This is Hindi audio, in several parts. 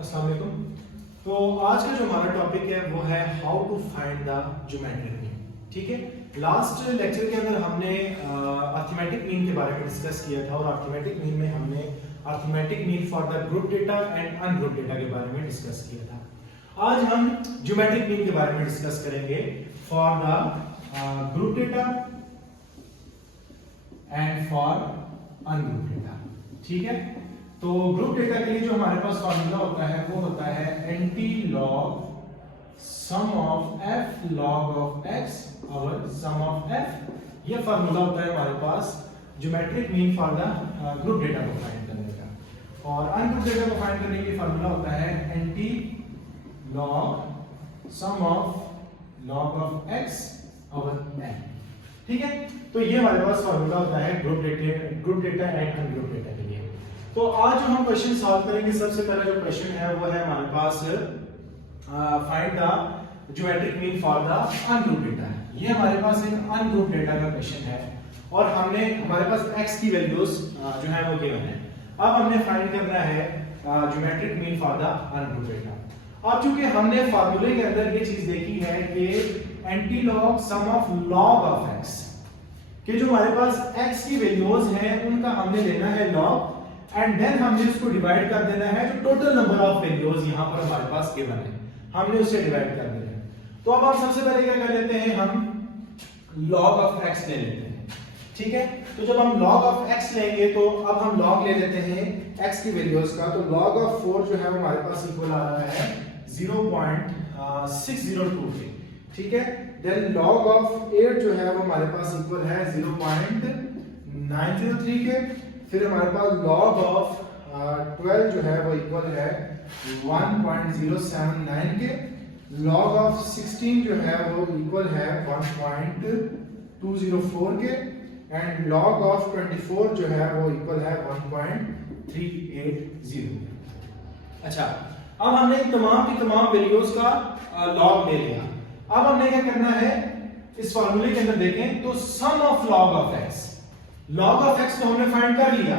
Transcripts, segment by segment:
अस्सलाम वालेकुम। तो आज का जो हमारा टॉपिक है वो है how to find the geometric mean. ठीक है, लास्ट लेक्चर के अंदर हमने अरिथमेटिक मीन के बारे में डिस्कस किया था और अरिथमेटिक मीन में हमने arithmetic mean for the group data and ungroup data के बारे में डिस्कस किया था। आज हम ज्योमेट्रिक मीन के बारे में डिस्कस करेंगे for the group data and for ungroup data. ठीक है, तो ग्रुप डेटा के लिए जो हमारे पास फॉर्मूला होता है वो होता है anti log sum of f log of x और सम ऑफ एफ। ये फॉर्मूला होता है हमारे पास geometric mean for the group data को फाइंड करने का। और अनग्रुप डेटा को फाइंड करने के लिए फॉर्मूला होता है anti log sum of log of x और एफ। ठीक है, तो ये हमारे पास फॉर्मूला होता है group data and ungroup data के लिए। तो आज जो हम क्वेश्चन सॉल्व करेंगे, सबसे पहला जो क्वेश्चन है वो है हमारे पास find the geometric mean for the ungroup data. ये हमारे पास एक अनग्रुप डेटा का क्वेश्चन है और हमारे पास x की वैल्यूज जो है वो गिवन है। अब हमने फाइंड करना है geometric mean for the ungroup data. अब चूंकि हमने फार्मूले के अंदर ये चीज देखी है कि anti log sum of log of x कि जो हमारे पास x की वैल्यूज हैं उनका हमने लेना है लॉग एंड देन हमने उसको डिवाइड कर देना है जो टोटल नंबर ऑफ वैल्यूज यहां पर हमारे पास गिवन है, हमने उससे डिवाइड कर देना है। तो अब हम सबसे पहले क्या कर लेते हैं, हम log of x ले लेते हैं। ठीक है, तो जब हम log of x लेंगे तो अब हम log ले लेते हैं x की वैल्यूज का। तो log of 4 जो है हमारे पास इक्वल आ रहा है 0.602 के। ठीक है, देन log of 8 जो है वो हमारे पास इक्वल है 0.903 के। फिर हमारे पास log of 12 जो है वो इक्वल है 1.079 के। log of 16 जो है वो इक्वल है 1.204 के एंड log of 24 जो है वो इक्वल है 1.380। अच्छा, अब हमने तमाम की तमाम वैल्यूज का log ले लिया। अब हमने क्या करना है, इस फार्मूले के अंदर देखें तो sum of log of x, log of x को हमने फाइंड कर लिया।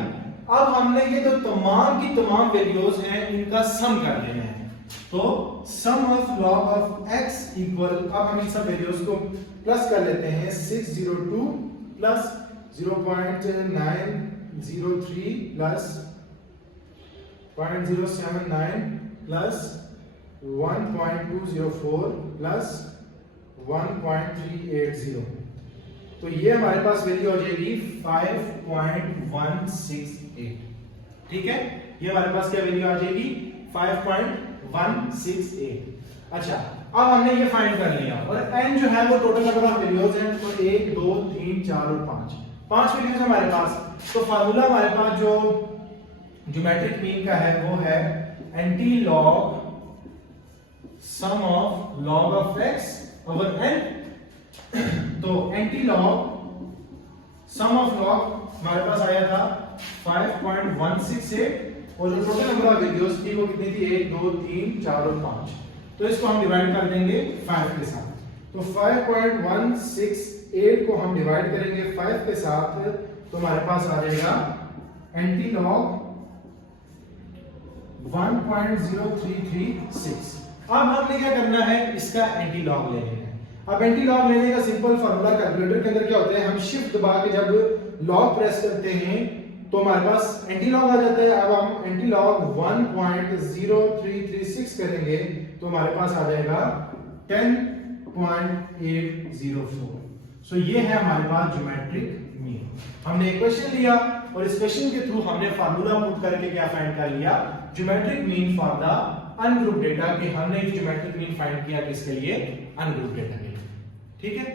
अब हमने ये जो तमाम की तमाम वैल्यूज हैं इनका सम कर लेना है। तो sum of log of x equal, अब हम इन सब वैल्यूज को प्लस कर लेते हैं 602 प्लस 0.903 प्लस 0.079 प्लस 1.204 प्लस 1.380। तो ये हमारे पास वैल्यू हो जाएगी 5.168। ठीक है, ये हमारे पास क्या वैल्यू आ जाएगी 5.168। अच्छा, अब हमने ये फाइंड कर लिया और n जो है वो टोटल नंबर ऑफ वैल्यूज हैं। तो 1 2 3 4 और 5 वैल्यूज हमारे पास। तो फार्मूला हमारे पास जो ज्योमेट्रिक मीन का है वो है anti log sum of log of x over n। तो anti log sum of log हमारे पास आया था 5.168 और जो टोटल नंबर ऑफ वैल्यूज थी वो कितनी थी 1 2 3 4 और 5। तो इसको हम डिवाइड कर देंगे 5 के साथ। तो 5.168 को हम डिवाइड करेंगे 5 के साथ तो हमारे पास आ जाएगा एंटी लॉग 1.0336। अब हमने क्या करना है, इसका एंटी लॉग ले लेना है। अब एंटी लॉग लेने का सिंपल फार्मूला कैलकुलेटर के अंदर क्या होता है, हम शिफ्ट दबा के जब लॉग प्रेस करते हैं तो हमारे पास एंटी लॉग आ जाता है। अब हम एंटी लॉग 1.0336 करेंगे तो हमारे पास आ जाएगा 10.804। सो ये है हमारे पास ज्योमेट्रिक मीन। हमने एक क्वेश्चन लिया और इस क्वेश्चन के थ्रू हमने फार्मूला पुट करके क्या फाइंड कर लिया, geometric mean for the ungroup data. कि हमने ज्योमेट्रिक मीन फाइंड किया किसके लिए, अनग्रुप डेटा के लिए। ठीक है।